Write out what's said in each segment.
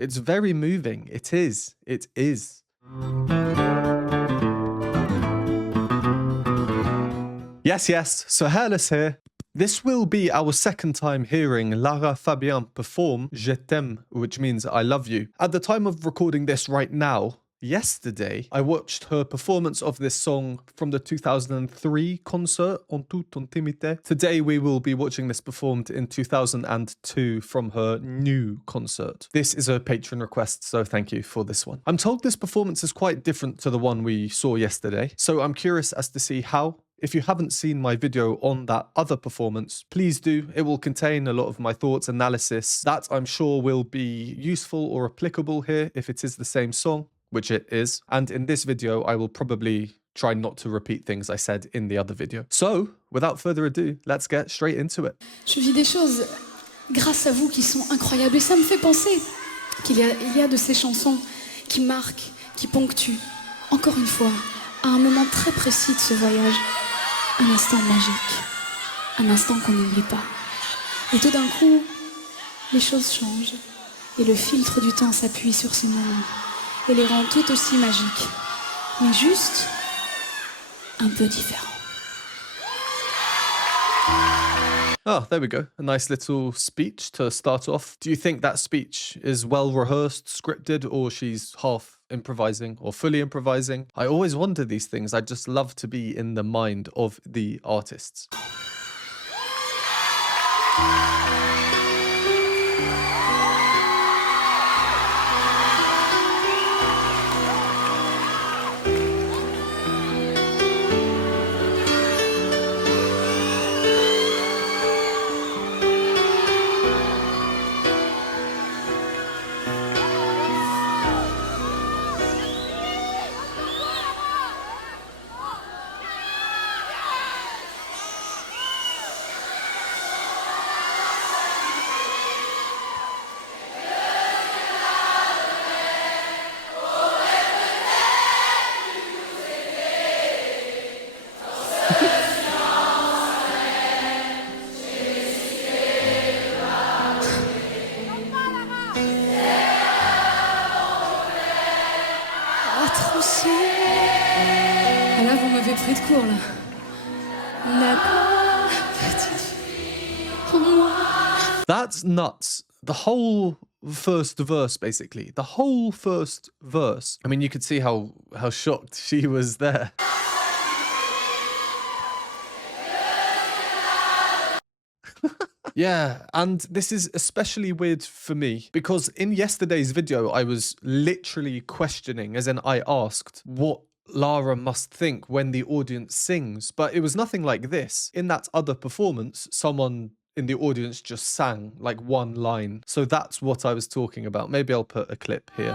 It's very moving. It is. It is. Yes. So Hairless here. This will be our second time hearing Lara Fabian perform Je t'aime, which means I love you. At the time of recording this right now, yesterday, I watched her performance of this song from the 2003 concert, En toute intimité. Today, we will be watching this performed in 2002 from her new concert. This is a Patreon request, so thank you for this one. I'm told this performance is quite different to the one we saw yesterday, so I'm curious as to see how. If you haven't seen my video on that other performance, please do. It will contain a lot of my thoughts, analysis that I'm sure will be useful or applicable here if it is the same song, which it is. And in this video, I will probably try not to repeat things I said in the other video. So, without further ado, let's get straight into it. Je vis des choses grâce à vous qui sont incroyables et ça me fait penser qu'il y a de ces chansons qui marquent, qui ponctuent, encore une fois, à un moment très précis de ce voyage. Un instant magique, un instant qu'on n'oublie pas. Et tout d'un coup, les choses changent et le filtre du temps s'appuie sur ces moments et les rend tout aussi magiques, mais juste un peu différents. Oh, there we go. A nice little speech to start off. Do you think that speech is well rehearsed, scripted, or she's half improvising or fully improvising? I always wonder these things. I just love to be in the mind of the artists. Ah là, vous m'avez pris de court, là. La petite fille pour moi. That's nuts. The whole first verse, basically. The whole first verse. I mean, you could see how shocked she was there. Yeah, and this is especially weird for me because in yesterday's video, I was literally questioning, as in I asked what Lara must think when the audience sings, but it was nothing like this. In that other performance, someone in the audience just sang like one line. So that's what I was talking about. Maybe I'll put a clip here.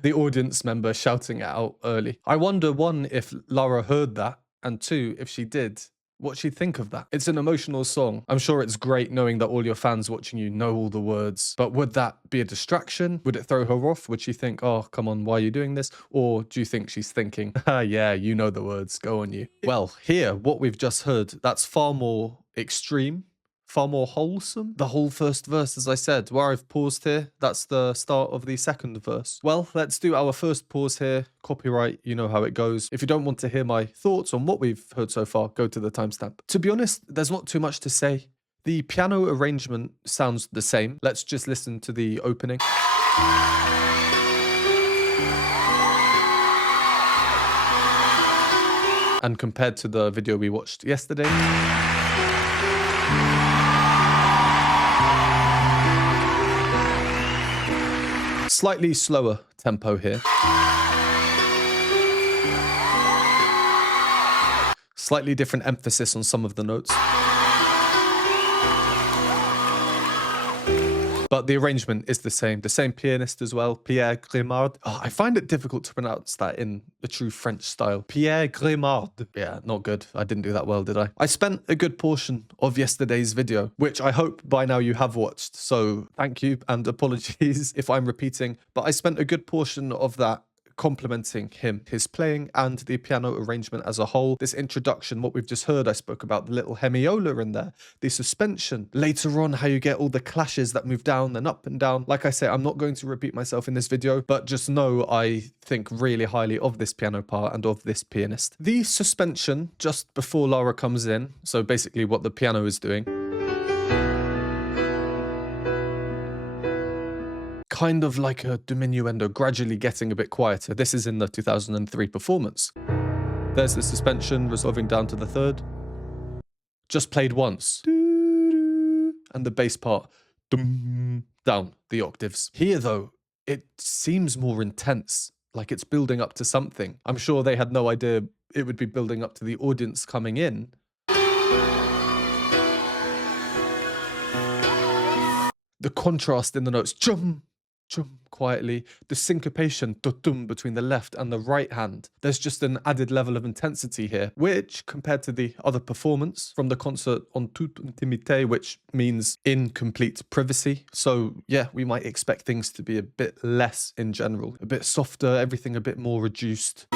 The audience member shouting it out early. I wonder, one, if Lara heard that, and two, if she did, what she'd think of that. It's an emotional song. I'm sure it's great knowing that all your fans watching you know all the words, but would that be a distraction? Would it throw her off? Would she think, oh, come on, why are you doing this? Or do you think she's thinking, yeah, you know the words, go on you. Well, here, what we've just heard, that's far more extreme, far more wholesome. The whole first verse, as I said, where I've paused here, that's the start of the second verse. Well, let's do our first pause here. Copyright, you know how it goes. If you don't want to hear my thoughts on what we've heard so far, go to the timestamp. To be honest, there's not too much to say. The piano arrangement sounds the same. Let's just listen to the opening. And compared to the video we watched yesterday, slightly slower tempo here. Slightly different emphasis on some of the notes. But the arrangement is the same pianist as well, Pierre Grimard. Oh, I find it difficult to pronounce that in the true French style. Pierre Grimard. Yeah, not good. I didn't do that well, did I? I spent a good portion of yesterday's video, which I hope by now you have watched. So thank you and apologies if I'm repeating. But I spent a good portion of that complementing him, his playing and the piano arrangement as a whole. This introduction, what we've just heard, I spoke about the little hemiola in there, the suspension. Later on, how you get all the clashes that move down and up and down. Like I say, I'm not going to repeat myself in this video, but just know I think really highly of this piano part and of this pianist. The suspension just before Lara comes in, so basically what the piano is doing, kind of like a diminuendo, gradually getting a bit quieter. This is in the 2003 performance. There's the suspension resolving down to the third. Just played once. And the bass part down the octaves. Here though, it seems more intense, like it's building up to something. I'm sure they had no idea it would be building up to the audience coming in. The contrast in the notes, chum, chum, quietly. The syncopation, tutum, between the left and the right hand. There's just an added level of intensity here, which, compared to the other performance from the concert en toute intimité, which means in complete privacy. So yeah, we might expect things to be a bit less in general, a bit softer, everything a bit more reduced.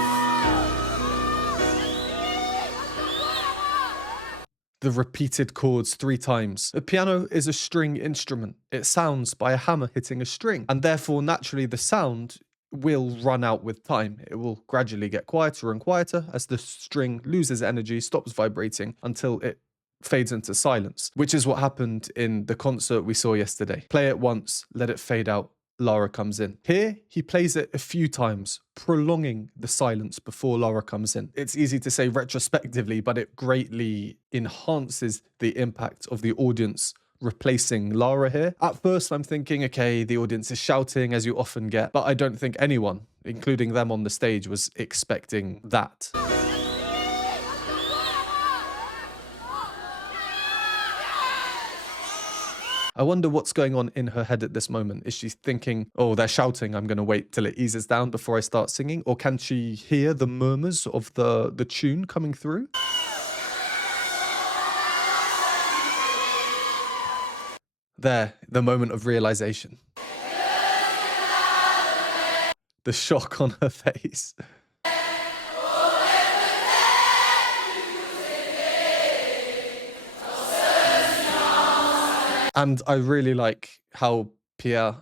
The repeated chords 3 times. The piano is a string instrument. It sounds by a hammer hitting a string, and therefore naturally the sound will run out with time. It will gradually get quieter and quieter as the string loses energy, stops vibrating until it fades into silence, which is what happened in the concert we saw yesterday. Play it once, let it fade out. Lara comes in. Here, he plays it a few times, prolonging the silence before Lara comes in. It's easy to say retrospectively, but it greatly enhances the impact of the audience replacing Lara here. At first, I'm thinking, okay, the audience is shouting, as you often get, but I don't think anyone, including them on the stage, was expecting that. I wonder what's going on in her head at this moment. Is she thinking, oh, they're shouting, I'm going to wait till it eases down before I start singing? Or can she hear the murmurs of the tune coming through? There, the moment of realization. The shock on her face. And I really like how Pierre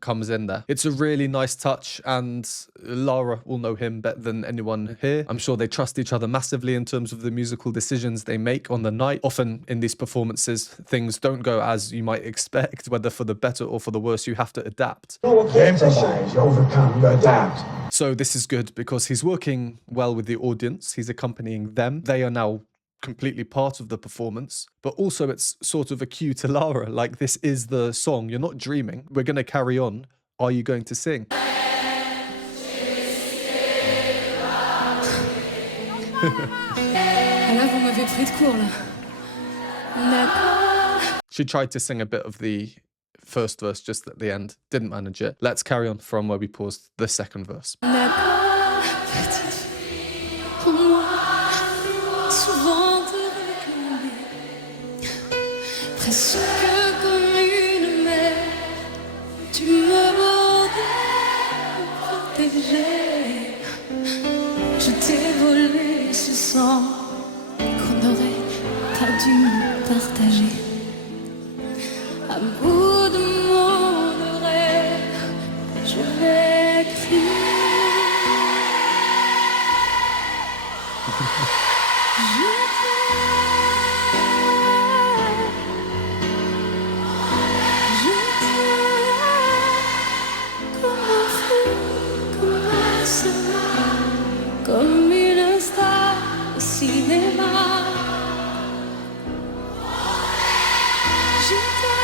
comes in there. It's a really nice touch, and Lara will know him better than anyone here. I'm sure they trust each other massively in terms of the musical decisions they make on the night. Often in these performances, things don't go as you might expect, whether for the better or for the worse. You have to adapt. Improvise, overcome, you adapt. So this is good because he's working well with the audience. He's accompanying them. They are now completely part of the performance, but also it's sort of a cue to Lara, like this is the song, you're not dreaming, we're going to carry on, are you going to sing? Et là, vous m'avez pris de court, là. D'accord. She tried to sing a bit of the first verse just at the end, didn't manage it. Let's carry on from where we paused the second verse. D'accord, petite fille, comme moi, souvent te réclamer, presque comme une mère, tu me bordais pour protéger. Je t'ai volé ce sang qu'on n'aurait pas dû partager. À bout de mon rêve, je vais crier. Je t'aime comme un fou, comme un soldat, comme une star au cinéma. Je t'aime,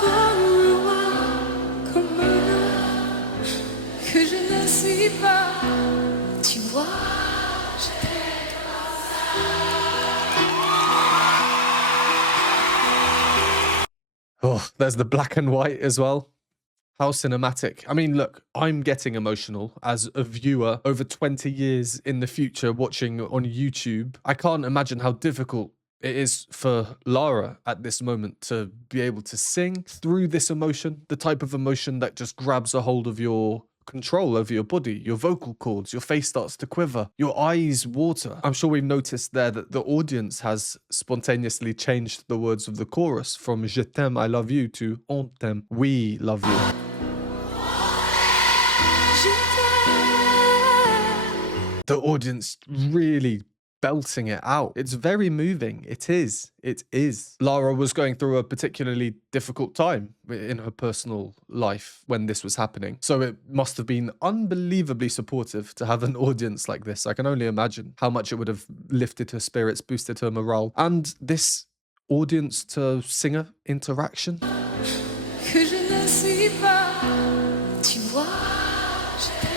comme un roi, comme un homme que je ne suis pas. Tu vois, je t'aime. Oh, there's the black and white as well. How cinematic. I mean, look, I'm getting emotional as a viewer over 20 years in the future watching on YouTube. I can't imagine how difficult it is for Lara at this moment to be able to sing through this emotion, the type of emotion that just grabs a hold of your control over your body, your vocal cords, your face starts to quiver, your eyes water. I'm sure we've noticed there that the audience has spontaneously changed the words of the chorus from Je t'aime, I love you to On t'aime, we love you. The audience really belting it out. It's very moving. It is. It is. Lara was going through a particularly difficult time in her personal life when this was happening. So it must have been unbelievably supportive to have an audience like this. I can only imagine how much it would have lifted her spirits, boosted her morale. And this audience to singer interaction. Que je ne suis pas, tu vois, je t'aime.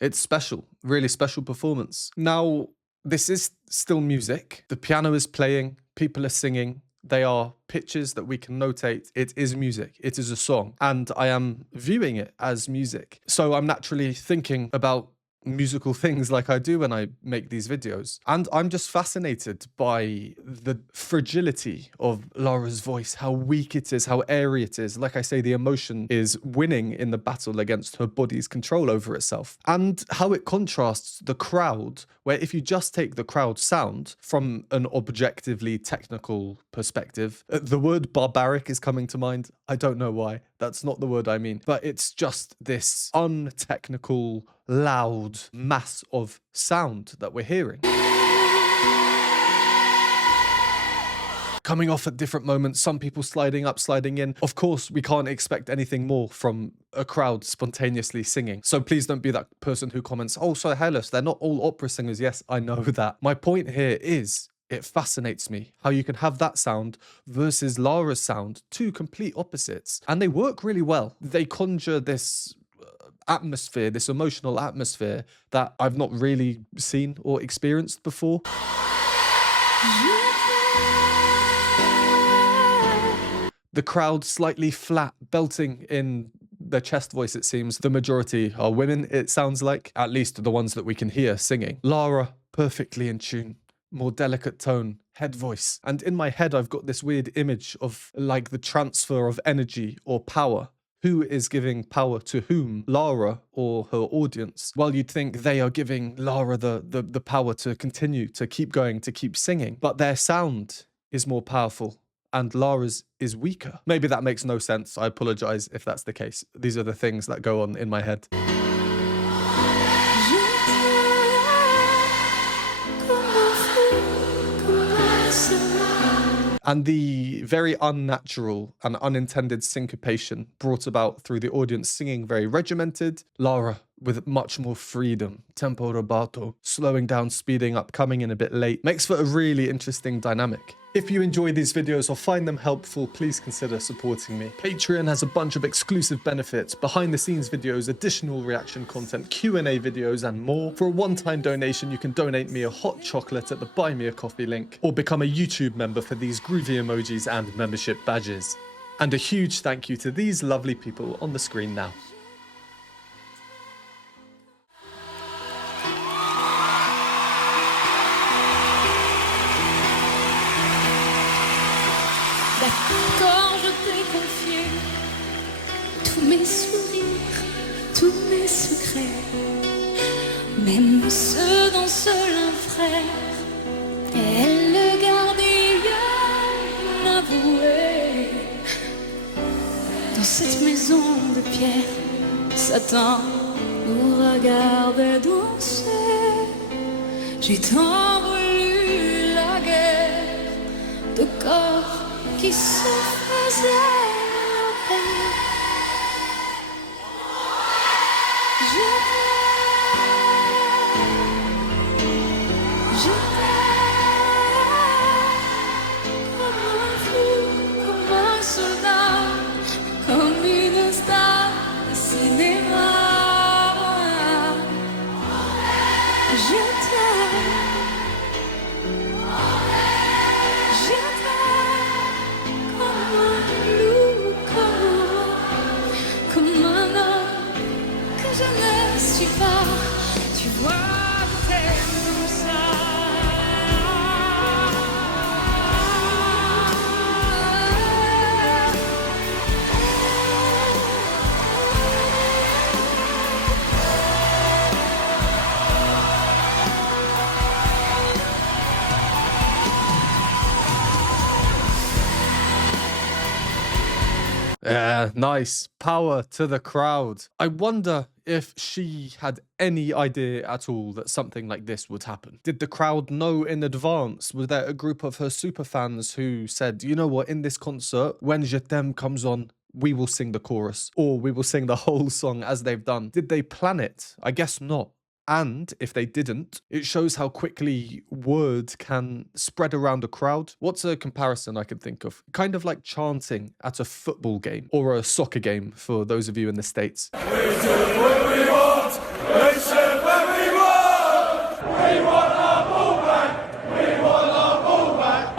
It's special, really special performance. Now, this is still music. The piano is playing, people are singing. They are pitches that we can notate. It is music. It is a song. And I am viewing it as music. So I'm naturally thinking about musical things like I do when I make these videos. And I'm just fascinated by the fragility of Lara's voice, how weak it is, how airy it is. Like I say, the emotion is winning in the battle against her body's control over itself. And how it contrasts the crowd, where if you just take the crowd sound from an objectively technical perspective, the word barbaric is coming to mind. I don't know why. That's not the word I mean. But it's just this untechnical, loud mass of sound that we're hearing. Coming off at different moments, some people sliding up, sliding in. Of course, we can't expect anything more from a crowd spontaneously singing. So please don't be that person who comments, oh, so Hairless, they're not all opera singers. Yes, I know that. My point here is, it fascinates me how you can have that sound versus Lara's sound, two complete opposites. And they work really well. They conjure this atmosphere, this emotional atmosphere that I've not really seen or experienced before. The crowd slightly flat, belting in their chest voice, it seems. The majority are women, it sounds like, at least the ones that we can hear singing. Lara, perfectly in tune. More delicate tone, head voice. And in my head, I've got this weird image of like the transfer of energy or power. Who is giving power to whom? Lara or her audience? Well, you'd think they are giving Lara the power to continue, to keep going, to keep singing. But their sound is more powerful and Lara's is weaker. Maybe that makes no sense. I apologize if that's the case. These are the things that go on in my head. And the very unnatural and unintended syncopation brought about through the audience singing very regimented, Lara with much more freedom, tempo rubato, slowing down, speeding up, coming in a bit late, makes for a really interesting dynamic. If you enjoy these videos or find them helpful, please consider supporting me. Patreon has a bunch of exclusive benefits, behind the scenes videos, additional reaction content, Q&A videos, and more. For a one-time donation, you can donate me a hot chocolate at the Buy Me a Coffee link, or become a YouTube member for these groovy emojis and membership badges. And a huge thank you to these lovely people on the screen now. Quand je t'ai confié tous mes sourires, tous mes secrets, même ceux dont seul un frère est le gardien avoué. Dans cette maison de pierre, Satan nous regarde danser. J'ai tant voulu la guerre de corps qui se faisait la paix. Je t'aime comme un fou, comme un soldat, comme une star de cinéma. Je t'aime. Je t'aime comme un loup. Yeah, nice. Power to the crowd. I wonder if she had any idea at all that something like this would happen. Did the crowd know in advance? Was there a group of her superfans who said, you know what, in this concert, when Je t'aime comes on, we will sing the chorus, or we will sing the whole song as they've done? Did they plan it? I guess not. And if they didn't, it shows how quickly word can spread around a crowd. What's a comparison I can think of? Kind of like chanting at a football game or a soccer game for those of you in the States. We do what we want, we say what we want. We want our ball back, we want our ball back.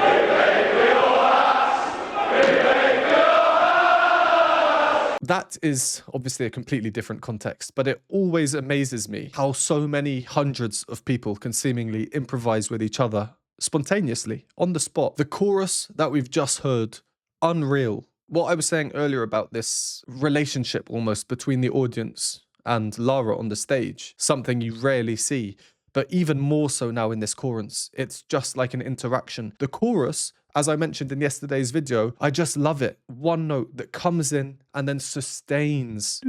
That is obviously a completely different context, but it always amazes me how so many hundreds of people can seemingly improvise with each other spontaneously, on the spot. The chorus that we've just heard, unreal. What I was saying earlier about this relationship almost between the audience and Lara on the stage, something you rarely see, but even more so now in this chorus. It's just like an interaction. The chorus, as I mentioned in yesterday's video, I just love it. One note that comes in and then sustains.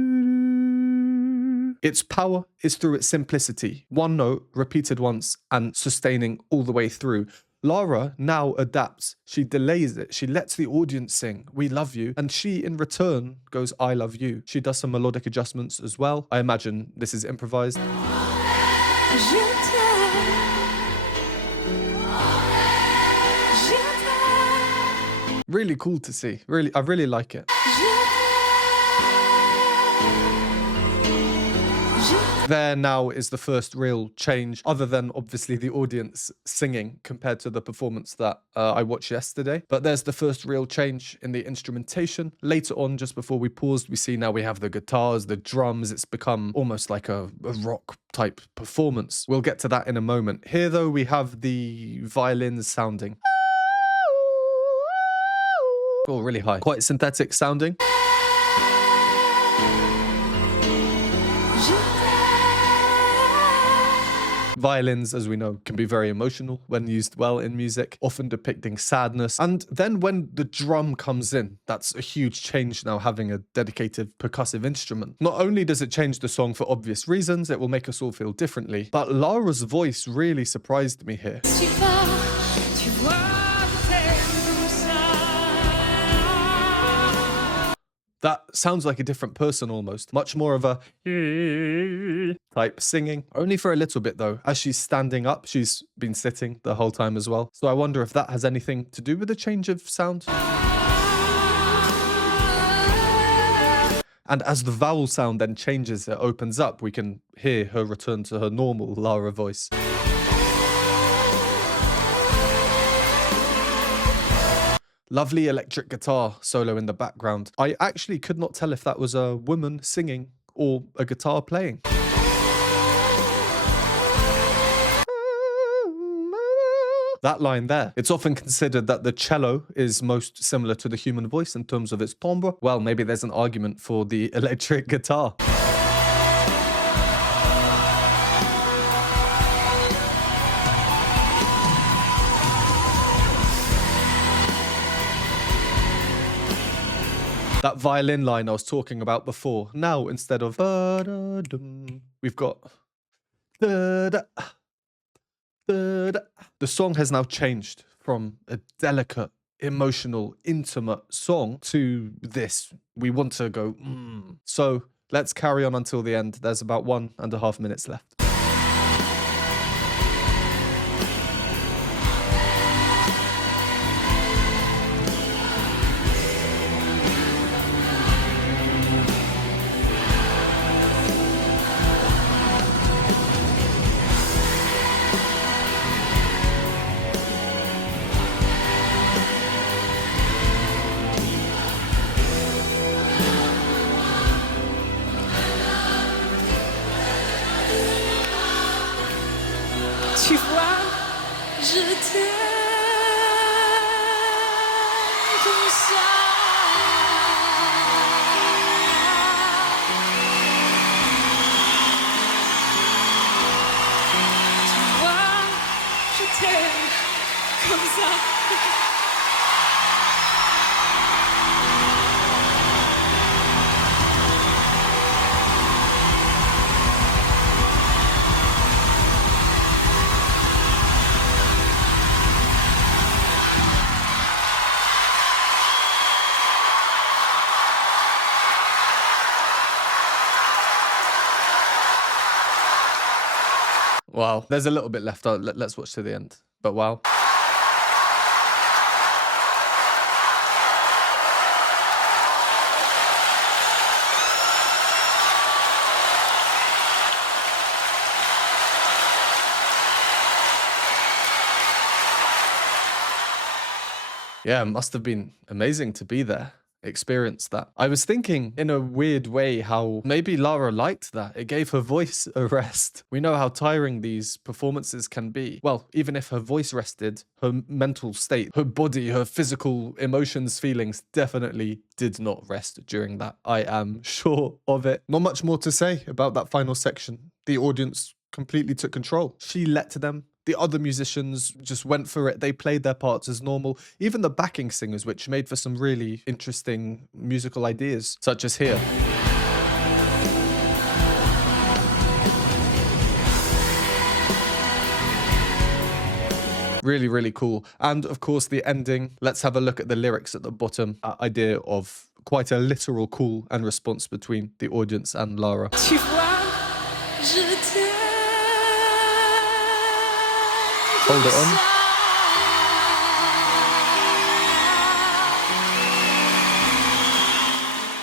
Its power is through its simplicity. One note repeated once and sustaining all the way through. Lara now adapts. She delays it. She lets the audience sing, "We love you." And she, in return, goes, "I love you." She does some melodic adjustments as well. I imagine this is improvised. Really cool to see. I really like it. There now is the first real change, other than obviously the audience singing compared to the performance that I watched yesterday. But there's the first real change in the instrumentation. Later on, just before we paused, we see now we have the guitars, the drums. It's become almost like a rock type performance. We'll get to that in a moment. Here, though, we have the violins sounding. Oh, really high. Quite synthetic sounding. Violins, as we know, can be very emotional when used well in music, often depicting sadness. And then when the drum comes in, that's a huge change now, having a dedicated percussive instrument. Not only does it change the song for obvious reasons, it will make us all feel differently, but Lara's voice really surprised me here. That sounds like a different person almost. Much more of a type singing. Only for a little bit though. As she's standing up, she's been sitting the whole time as well. So I wonder if that has anything to do with the change of sound. And as the vowel sound then changes, it opens up, we can hear her return to her normal Lara voice. Lovely electric guitar solo in the background. I actually could not tell if that was a woman singing or a guitar playing. That line there. It's often considered that the cello is most similar to the human voice in terms of its timbre. Well, maybe there's an argument for the electric guitar. That violin line I was talking about before. Now, instead of we've got the song has now changed from a delicate, emotional, intimate song to this. We want to go, So let's carry on until the end. There's about 1.5 minutes left. Tu vois, je t'aime comme ça. Tu vois, je t'aime comme ça. Wow. There's a little bit left. Let's watch to the end. But wow. Yeah, it must have been amazing to be there, experience that. I was thinking in a weird way how maybe Lara liked that. It gave her voice a rest. We know how tiring these performances can be. Well, even if her voice rested, her mental state, her body, her physical emotions, feelings definitely did not rest during that. I am sure of it. Not much more to say about that final section. The audience completely took control. She let them. The other musicians just went for it. They played their parts as normal. Even the backing singers, which made for some really interesting musical ideas, such as here. Really, really cool. And of course, the ending. Let's have a look at the lyrics at the bottom. Idea of quite a literal call and response between the audience and Lara. Tu vois, je t'aime. Hold it on.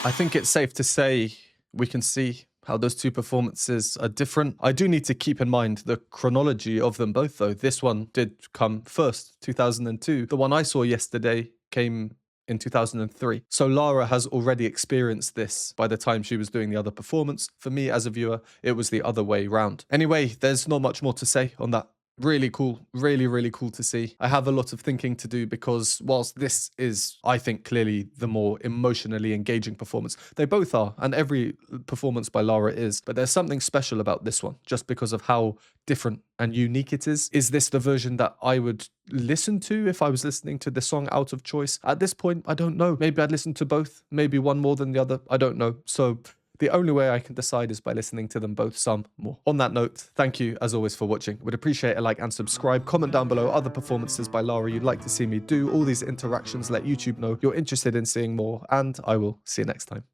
I think it's safe to say we can see how those two performances are different. I do need to keep in mind the chronology of them both, though. This one did come first, 2002. The one I saw yesterday came in 2003. So Lara has already experienced this by the time she was doing the other performance. For me, as a viewer, it was the other way round. Anyway, there's not much more to say on that. Really cool. Really, really cool to see. I have a lot of thinking to do because whilst this is, I think, clearly the more emotionally engaging performance, they both are, and every performance by Lara is, but there's something special about this one just because of how different and unique it is. Is this the version that I would listen to if I was listening to the song out of choice? At this point, I don't know. Maybe I'd listen to both, maybe one more than the other. I don't know. So the only way I can decide is by listening to them both some more. On that note, thank you as always for watching. Would appreciate a like and subscribe. Comment down below other performances by Lara you'd like to see me do. All these interactions let YouTube know you're interested in seeing more, and I will see you next time.